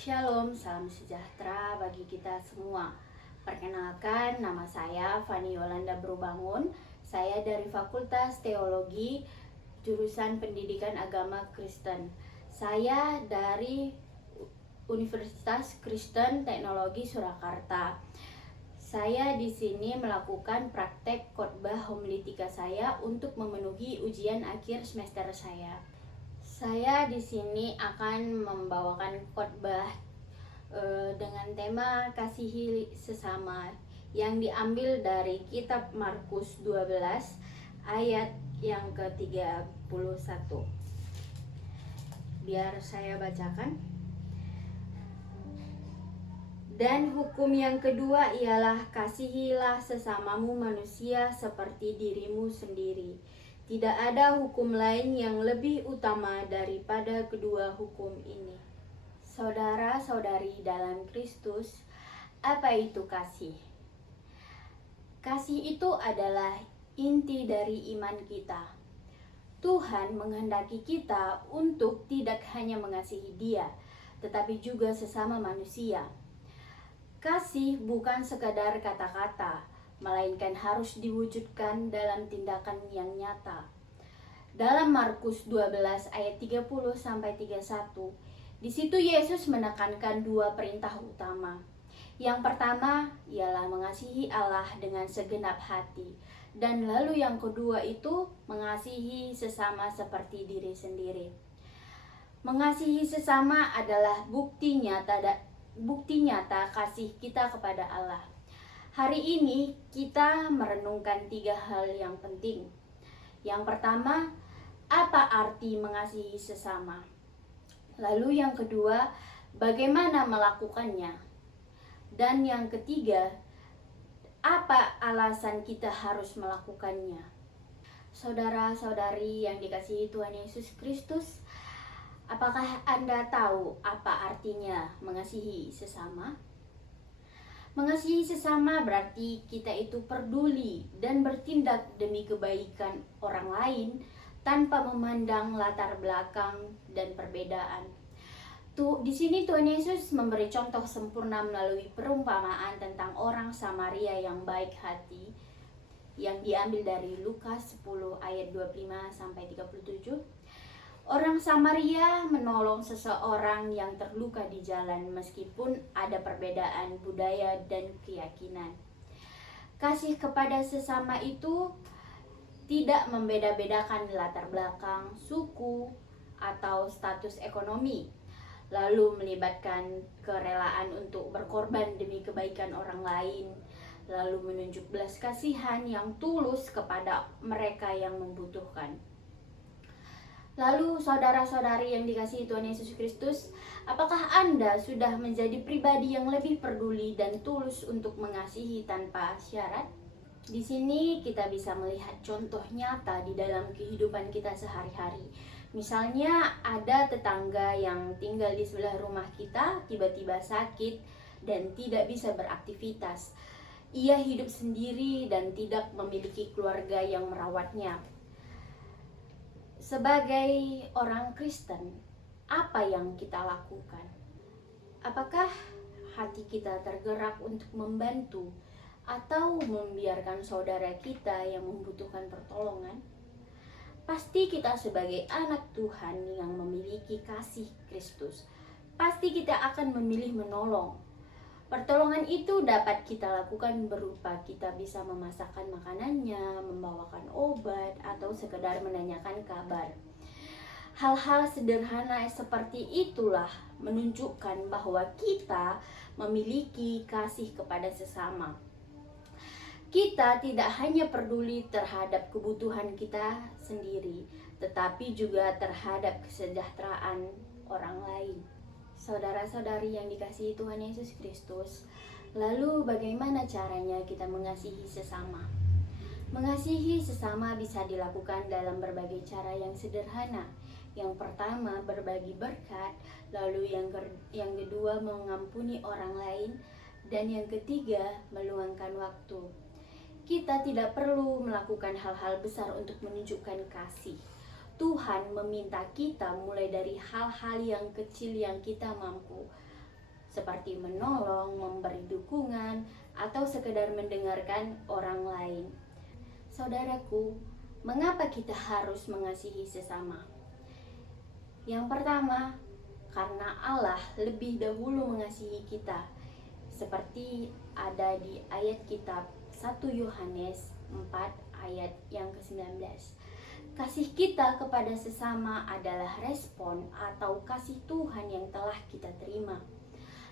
Shalom, salam sejahtera bagi kita semua. Perkenalkan, nama saya Fani Yolanda Brubangun. Saya dari Fakultas Teologi, jurusan Pendidikan Agama Kristen. Saya dari Universitas Kristen Teknologi Surakarta. Saya di sini melakukan praktek khotbah homiletika saya untuk memenuhi ujian akhir semester saya. Saya di sini akan membawakan khotbah dengan tema kasihi sesama yang diambil dari kitab Markus 12 ayat yang ke-31. Biar saya bacakan. Dan hukum yang kedua ialah kasihilah sesamamu manusia seperti dirimu sendiri. Tidak ada hukum lain yang lebih utama daripada kedua hukum ini. Saudara-saudari dalam Kristus, apa itu kasih? Kasih itu adalah inti dari iman kita. Tuhan menghendaki kita untuk tidak hanya mengasihi Dia, tetapi juga sesama manusia. Kasih bukan sekadar kata-kata, melainkan harus diwujudkan dalam tindakan yang nyata. Dalam Markus 12 ayat 30-31, di situ Yesus menekankan dua perintah utama. Yang pertama ialah mengasihi Allah dengan segenap hati, dan lalu yang kedua itu mengasihi sesama seperti diri sendiri. Mengasihi sesama adalah bukti nyata kasih kita kepada Allah. Hari ini kita merenungkan 3 hal yang penting. Yang pertama, apa arti mengasihi sesama? Lalu yang kedua, bagaimana melakukannya? Dan yang ketiga, apa alasan kita harus melakukannya? Saudara-saudari yang dikasihi Tuhan Yesus Kristus, apakah Anda tahu apa artinya mengasihi sesama? Mengasihi sesama berarti kita itu peduli dan bertindak demi kebaikan orang lain tanpa memandang latar belakang dan perbedaan. Di sini Tuhan Yesus memberi contoh sempurna melalui perumpamaan tentang orang Samaria yang baik hati yang diambil dari Lukas 10 ayat 25-37. Orang Samaria menolong seseorang yang terluka di jalan meskipun ada perbedaan budaya dan keyakinan. Kasih kepada sesama itu tidak membeda-bedakan latar belakang, suku, atau status ekonomi, lalu melibatkan kerelaan untuk berkorban demi kebaikan orang lain, lalu menunjuk belas kasihan yang tulus kepada mereka yang membutuhkan. Lalu saudara-saudari yang dikasihi Tuhan Yesus Kristus, apakah Anda sudah menjadi pribadi yang lebih peduli dan tulus untuk mengasihi tanpa syarat? Di sini kita bisa melihat contoh nyata di dalam kehidupan kita sehari-hari. Misalnya ada tetangga yang tinggal di sebelah rumah kita tiba-tiba sakit dan tidak bisa beraktivitas. Ia hidup sendiri dan tidak memiliki keluarga yang merawatnya. Sebagai orang Kristen, apa yang kita lakukan? Apakah hati kita tergerak untuk membantu atau membiarkan saudara kita yang membutuhkan pertolongan? Pasti kita sebagai anak Tuhan yang memiliki kasih Kristus, pasti kita akan memilih menolong. Pertolongan itu dapat kita lakukan berupa kita bisa memasakkan makanannya, membawakan obat, atau sekedar menanyakan kabar. Hal-hal sederhana seperti itulah menunjukkan bahwa kita memiliki kasih kepada sesama. Kita tidak hanya peduli terhadap kebutuhan kita sendiri, tetapi juga terhadap kesejahteraan orang lain. Saudara-saudari yang dikasihi Tuhan Yesus Kristus, lalu bagaimana caranya kita mengasihi sesama? Mengasihi sesama bisa dilakukan dalam berbagai cara yang sederhana. Yang pertama, berbagi berkat, lalu yang kedua, mengampuni orang lain, dan yang ketiga, meluangkan waktu. Kita tidak perlu melakukan hal-hal besar untuk menunjukkan kasih. Tuhan meminta kita mulai dari hal-hal yang kecil yang kita mampu. seperti menolong, memberi dukungan, atau sekedar mendengarkan orang lain. Saudaraku, mengapa kita harus mengasihi sesama? Yang pertama, karena Allah lebih dahulu mengasihi kita, seperti ada di ayat kitab 1 Yohanes 4 ayat yang ke-19. Kasih kita kepada sesama adalah respon atau kasih Tuhan yang telah kita terima.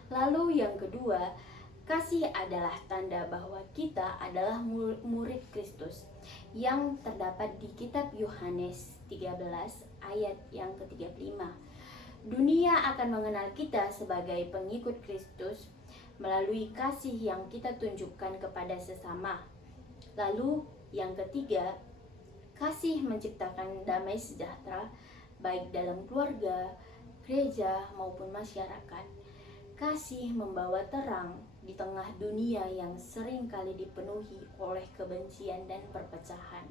Lalu yang kedua, kasih adalah tanda bahwa kita adalah murid Kristus yang terdapat di kitab Yohanes 13 ayat yang ke-35. Dunia akan mengenal kita sebagai pengikut Kristus melalui kasih yang kita tunjukkan kepada sesama. Lalu yang ketiga, kasih menciptakan damai sejahtera baik dalam keluarga, gereja maupun masyarakat. Kasih membawa terang di tengah dunia yang sering kali dipenuhi oleh kebencian dan perpecahan.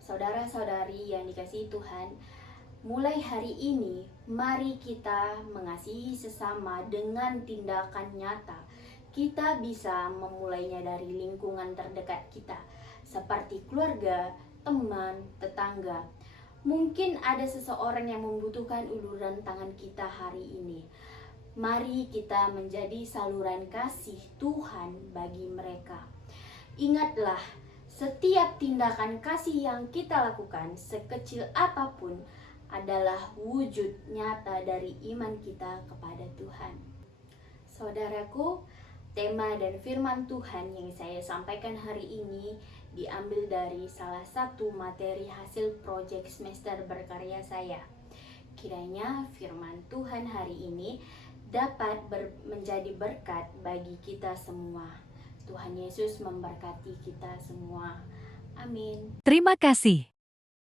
Saudara-saudari yang dikasihi Tuhan, mulai hari ini mari kita mengasihi sesama dengan tindakan nyata. Kita bisa memulainya dari lingkungan terdekat kita, seperti keluarga, teman, tetangga. Mungkin ada seseorang yang membutuhkan uluran tangan kita hari ini. Mari kita menjadi saluran kasih Tuhan bagi mereka. Ingatlah, setiap tindakan kasih yang kita lakukan, sekecil apapun, adalah wujud nyata dari iman kita kepada Tuhan. Saudaraku, tema dan firman Tuhan yang saya sampaikan hari ini diambil dari salah satu materi hasil proyek semester berkarya saya. Kiranya firman Tuhan hari ini dapat menjadi berkat bagi kita semua. Tuhan Yesus memberkati kita semua. Amin. Terima kasih.